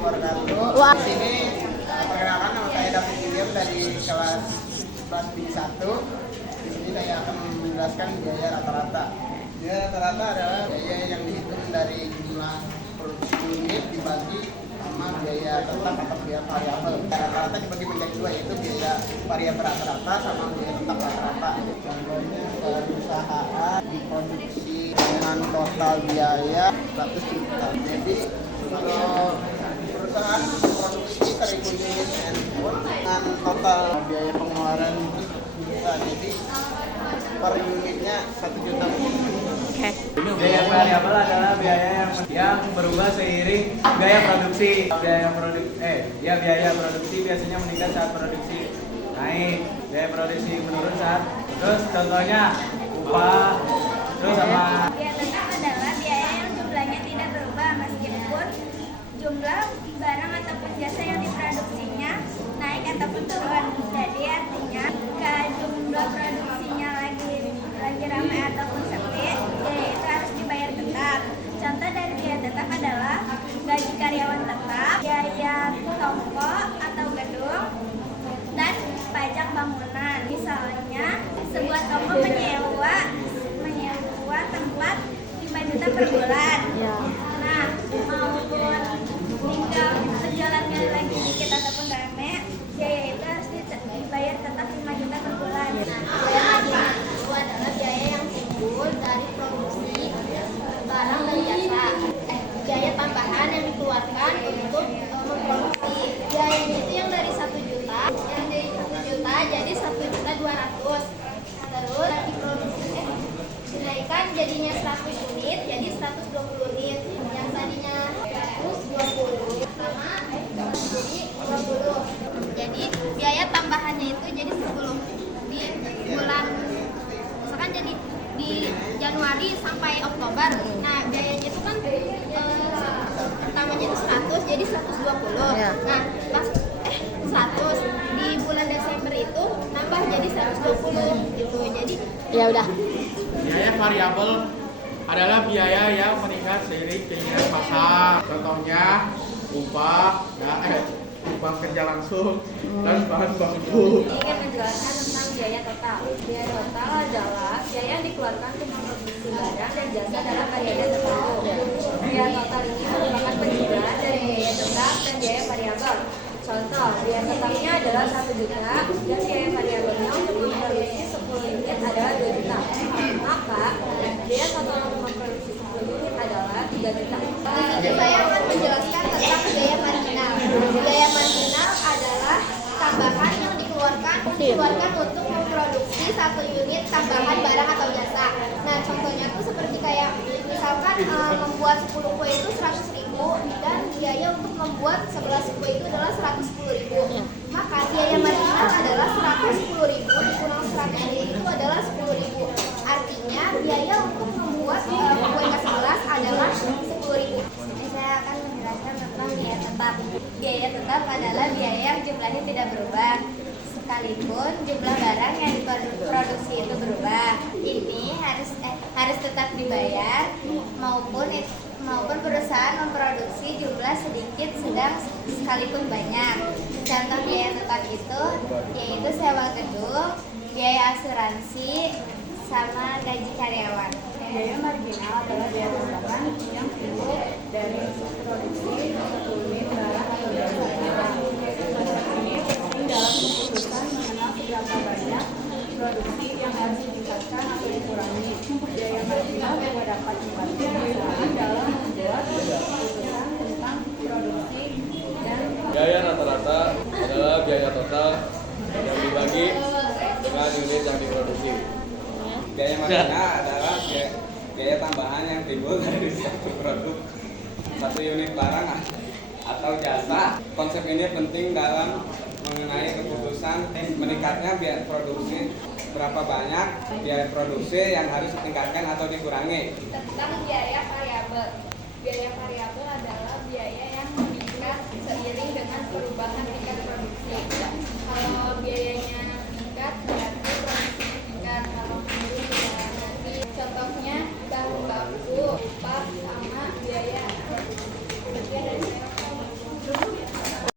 wabarakatuh. Di sini perkenalkan, nama saya David William dari kelas B1. Di sini saya akan menjelaskan biaya rata-rata. Biaya rata-rata adalah biaya yang dihitung dari jumlah produksi unit dibagi sama biaya tetap atau biaya variabel. Rata-rata dibagi menjadi dua, yaitu biaya variabel rata-rata sama biaya tetap rata-rata. Contohnya perusahaan diproduksi dengan total biaya 100 juta. Jadi kalau perusahaan produksi 1000 unit handphone dengan total biaya pengeluaran juta, jadi per unitnya 1 juta. Okay. Biaya variabel adalah biaya yang berubah seiring biaya produksi. Biaya produksi biasanya meningkat saat produksi naik, biaya produksi menurun saat. Terus contohnya upah, terus sama. Biaya tetap adalah biaya yang jumlahnya tidak berubah meskipun jumlah barang ataupun jasa yang diproduksinya naik ataupun turun. Jadi artinya jika jumlah produksinya lagi ramai ataupun sepi, biaya itu harus dibayar tetap. Contoh dari biaya tetap adalah gaji karyawan tetap, biaya toko atau gedung, dan pajak bangunan. Misalnya sebuah toko menyewa tempat 5 juta per bulan. Nah, maupun tinggal penjualannya lagi dikit ataupun rame, biaya itu harus dibayar tetap 5 juta per bulan. Biaya marginal itu adalah biaya yang timbul dari produksi barang dan jasa. Biaya tambahan yang dikeluarkan untuk memproduksi. Biayanya itu yang dari 1 juta, jadi 1.200.000. Terus diproduksi dinaikkan jadinya 100 unit, jadi 120 unit. Yang tadinya 120 sama jadi 20. Jadi biaya tambahannya itu jadi 10 di bulan, misalkan jadi di Januari sampai Oktober. Nah, biayanya itu kan pertamanya itu 100, jadi 120. Nah, pas 100 di bulan Desember itu nambah jadi 120 gitu. Jadi Ya udah. Biaya variabel adalah biaya yang meningkat seiring keinginan pasar. Contohnya upah, upah kerja langsung dan bahan baku. Ini ingin menjelaskan tentang biaya total. Biaya total adalah biaya yang dikeluarkan untuk memproduksi barang dan jasa dalam variabel tertentu. Biaya total ini merupakan penjumlahan dari biaya tetap dan biaya variabel. Contoh, biaya tetapnya adalah 1 juta dan biaya variabelnya untuk memproduksi 10 unit adalah 2 juta. Maka, biaya total untuk memproduksi 10 unit adalah 3 juta. saya akan menjelaskan tentang biaya marginal. Biaya marginal adalah tambahan yang dikeluarkan untuk memproduksi 1 unit tambahan barang atau jasa. Nah, contohnya tuh seperti kayak misalkan membuat 10 kue itu 100.000 dan biaya untuk membuat 11 kue itu adalah 110.000. Maka biaya marginal adalah 110.000 dikurang 100.000 itu adalah 10.000. Artinya biaya untuk membuat kue ke-11 adalah 10.000. Saya akan menjelaskan tentang biaya tetap. Biaya tetap adalah biaya yang jumlahnya tidak berubah, sekalipun jumlah barang yang diproduksi itu berubah. Ini harus tetap dibayar maupun perusahaan memproduksi jumlah sedikit sedang sekalipun banyak. Contoh biaya tetap itu yaitu sewa gedung, biaya asuransi, sama gaji karyawan. Biaya marginal adalah biaya tambahan yang timbul dari produksi satu unit barang atau jasa. Ini penting dalam keputusan mengenal seberapa banyak produksi yang harus ditingkatkan atau dikurangi. Biaya marginal juga dapat membantu perusahaan dalam membuat keputusan tentang produksi dan biaya rata-rata adalah biaya total yang dibagi dengan unit yang diproduksi. Biaya marginal adalah biaya tambahan yang timbul dari satu produk, satu unit barang atau jasa. Konsep ini penting dalam mengenai keputusan meningkatnya biaya produksi, berapa banyak biaya produksi yang harus ditingkatkan atau dikurangi. Tentang biaya variabel. Biaya variabel